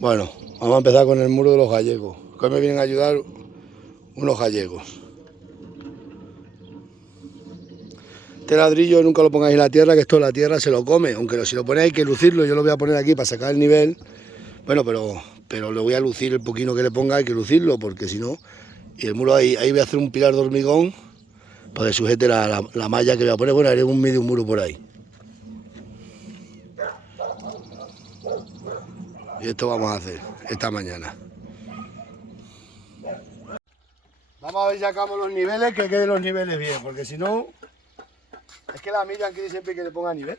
Bueno, vamos a empezar con el muro de los gallegos. Que hoy me vienen a ayudar unos gallegos. Este ladrillo nunca lo pongáis en la tierra, que esto la tierra se lo come. Aunque si lo ponéis hay que lucirlo. Yo lo voy a poner aquí para sacar el nivel. Bueno, pero le voy a lucir el poquito que le ponga, hay que lucirlo, porque si no... Y el muro ahí voy a hacer un pilar de hormigón para que sujete la malla que voy a poner. Bueno, haré un medio muro por ahí. Y esto vamos a hacer esta mañana. Vamos a ver si sacamos los niveles, que queden los niveles bien, porque si no... Es que la Miriam quiere siempre que le ponga nivel.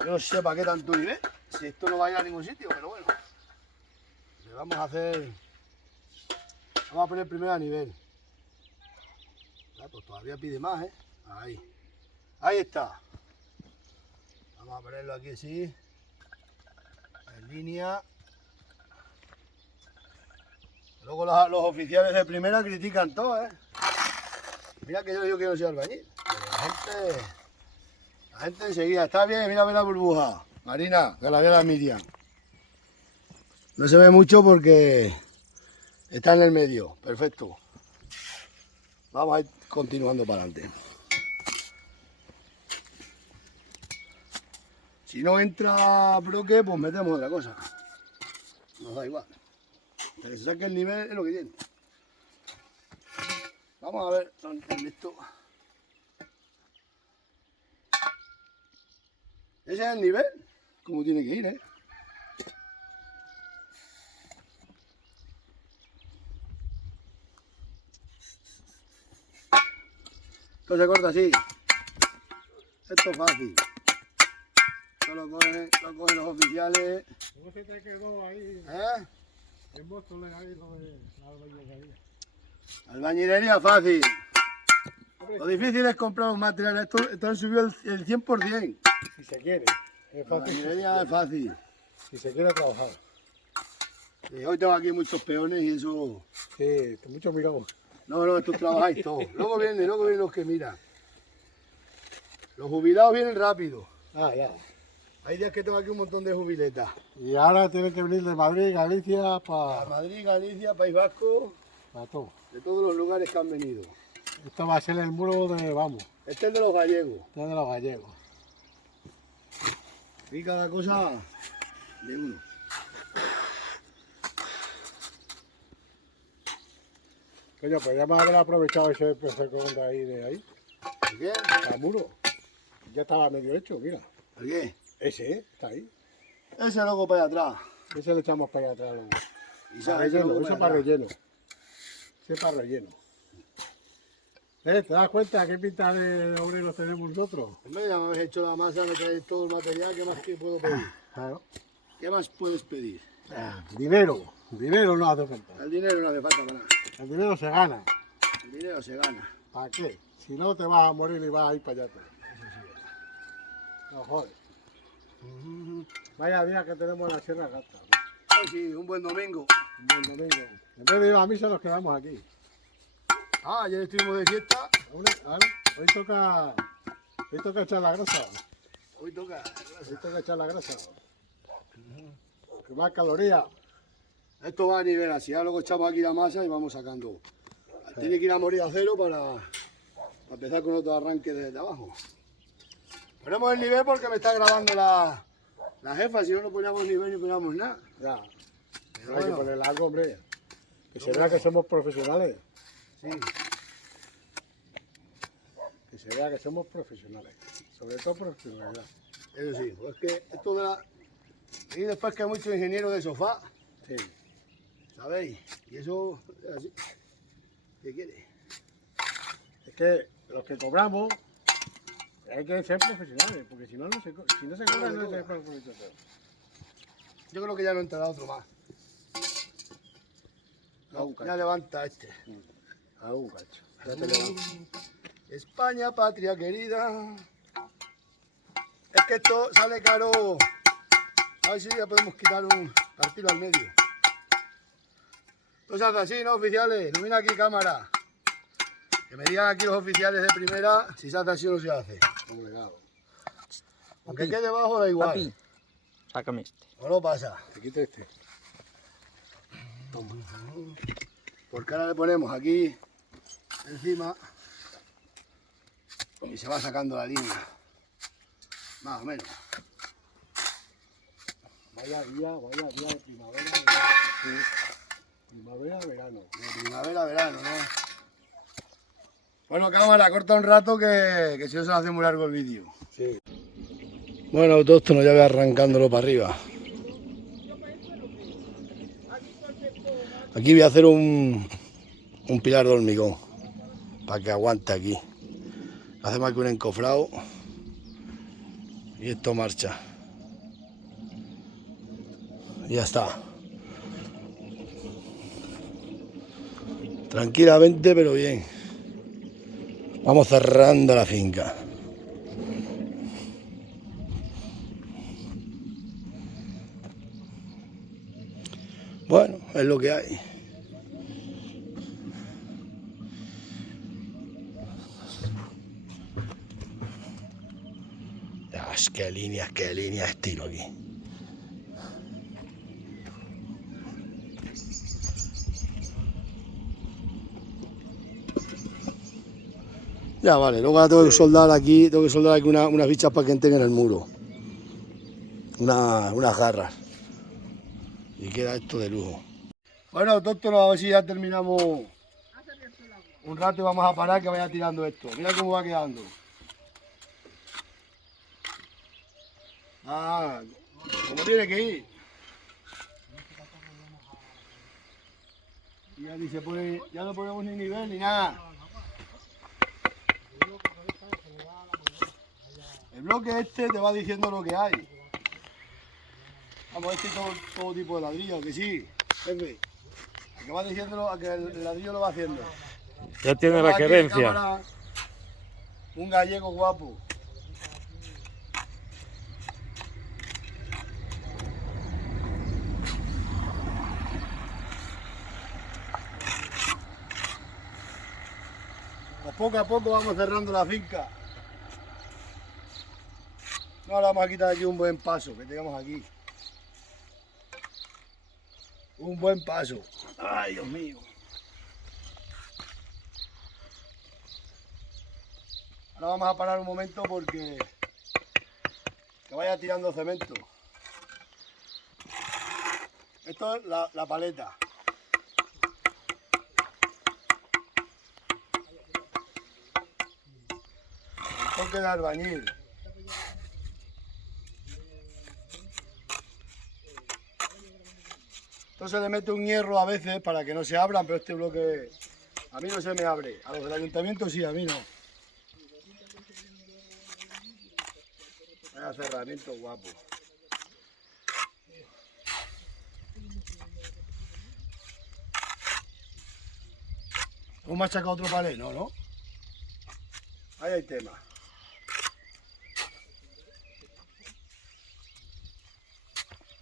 Yo no sé para qué tanto nivel, si esto no va a ir a ningún sitio, pero bueno. Le vamos a hacer... Vamos a poner primero a nivel. Pues todavía pide más, ¿eh? Ahí. Ahí está. Vamos a ponerlo aquí así. En línea. Luego los oficiales de primera critican todo, ¿eh? Mira que yo digo que no soy albañil. Pero la gente enseguida. Está bien, mira la burbuja. Marina, que la vea la Miriam. No se ve mucho porque está en el medio. Perfecto. Vamos a ir continuando para adelante. Si no entra bloque, pues metemos otra cosa. Nos da igual. Pero que se saque el nivel es lo que tiene. Vamos a ver dónde esto. Ese es el nivel, como tiene que ir, ¿eh? Esto se corta así. Esto es fácil. Esto lo cogen los oficiales. ¿Cómo se te quedó ahí? ¿Eh? En Móstoles ahí sobre la albañilería. Albañilería fácil. Lo difícil es comprar los materiales. Esto han subido el 100%. Si se quiere. Es La fácil. albañilería es fácil. Si se quiere trabajar. Y hoy tengo aquí muchos peones y eso... Sí, mucho miramos. No, estos trabajáis todos. Luego vienen los que miran. Los jubilados vienen rápido. Ah, ya. Hay días que tengo aquí un montón de jubiletas. Y ahora tienen que venir de Madrid, Galicia, A para Madrid, Galicia, País Vasco, todo. de todos los lugares que han venido. Esto va a ser el muro de, vamos, Este es de los gallegos. de los gallegos. Y cada cosa de uno. Coño, pues ya me haber aprovechado ese second de ahí, ¿Por qué? al muro. Ya estaba medio hecho, mira. ¿Por qué? Ese, está ahí. Ese loco para allá atrás. Ese le echamos para allá atrás luego. Y Para ese relleno, loco eso para para atrás. relleno. Ese para relleno. ¿Te das cuenta qué pinta de obreros tenemos nosotros? Hombre, ya me habéis hecho la masa, me traéis todo el material. ¿Qué más que puedo pedir? Claro. ¿Qué más puedes pedir? Dinero. Dinero no hace falta. El dinero no hace falta para nada. El dinero se gana. El dinero se gana. ¿Para qué? Si no te vas a morir y vas a ir para allá. No joder. Vaya día que tenemos en la Sierra Gata. Pues sí, un buen domingo. Un buen domingo. En vez de ir a misa nos quedamos aquí. Ah, ayer estuvimos de fiesta. Ahora, hoy toca echar la grasa. Hoy toca. Hoy toca echar la grasa. Que más calorías. Esto va a nivel así. Ahora luego echamos aquí la masa y vamos sacando. Tiene que ir a morir a cero para empezar con otro arranque desde abajo. Ponemos el nivel porque me está grabando la jefa. Si no, no poníamos nivel ni poníamos nada. Ya. Pero Hay que bueno, ponerle algo, hombre. Que se vea que somos profesionales. sí. Que se vea que somos profesionales. Sobre todo profesionalidad. Eso sí. Pues que esto de la... Y después que hay muchos ingenieros de sofá. Sí. ¿Sabéis? Y eso es así. ¿Qué quiere? Es que los que cobramos hay que ser profesionales, porque si no, si no se cobra, no se profesional. Yo creo que ya no entrará otro más. No, ya levanta este. A un cacho. Ya te levanto. España, patria querida. Es que esto sale caro. A ver si ya podemos quitar un partido al medio. Esto se hace así, ¿no, oficiales? Ilumina aquí cámara. Que me digan aquí los oficiales de primera si se hace así o no se hace. Obligado. Aunque quede debajo da igual. Papi, sácame este. No lo pasa. Te quito este. Porque ahora le ponemos aquí encima y se va sacando la línea. Más o menos. Vaya día de primavera. Sí. Primavera, verano. De primavera, verano, ¿no? Bueno, cámara, corta un rato que si no se nos hace muy largo el vídeo. Sí. Bueno, autóctono, ya voy arrancándolo para arriba. Aquí voy a hacer un pilar de hormigón para que aguante aquí. Hacemos aquí un encofrado y esto marcha. Y ya está. Tranquilamente, pero bien. Vamos cerrando la finca. Bueno, es lo que hay. Qué líneas tiro aquí. Ya vale, luego ahora tengo que soldar aquí unas bichas para que entren en el muro. Unas garras. Y queda esto de lujo. Bueno, autóctono, a ver si ya terminamos un rato y vamos a parar que vaya tirando esto. Mira cómo va quedando. Ah, como tiene que ir. Y ya ni se pone, ya no ponemos ni nivel ni nada. El bloque este te va diciendo lo que hay. Vamos, este es todo tipo de ladrillo, que sí, Pepe. Que va diciéndolo, a que el ladrillo lo va haciendo. Ya tiene la Aquí en querencia. cámara, un gallego guapo. Pues poco a poco vamos cerrando la finca. Ahora vamos a quitar aquí un buen paso que tengamos aquí. Un buen paso. Ay, Dios mío. Ahora vamos a parar un momento porque que vaya tirando cemento. Esto es la paleta. El toque de albañil. Entonces le mete un hierro a veces para que no se abran, pero este bloque a mí no se me abre. A los del ayuntamiento sí, a mí no. Vaya cerramiento guapo. ¿Cómo machaca otro palé? No, ¿no? Ahí hay tema.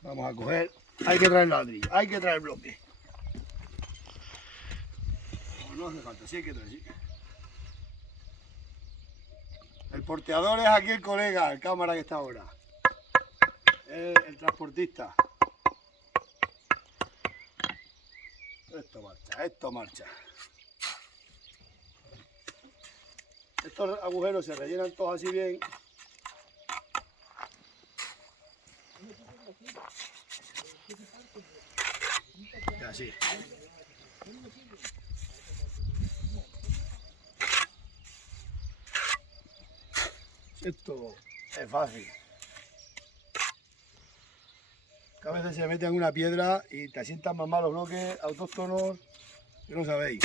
Vamos a coger. Hay que traer ladrillo, hay que traer bloque. No hace falta, sí hay que traer, sí. El porteador es aquí el colega, el cámara que está ahora. El transportista. Esto marcha, esto marcha. Estos agujeros se rellenan todos así bien. Y así. Esto es fácil. Que a veces se mete en una piedra y te asientan más malos bloques autóctonos que no sabéis.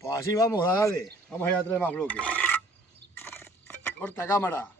Pues así vamos, dale. Vamos a ir a traer más bloques. Corta cámara.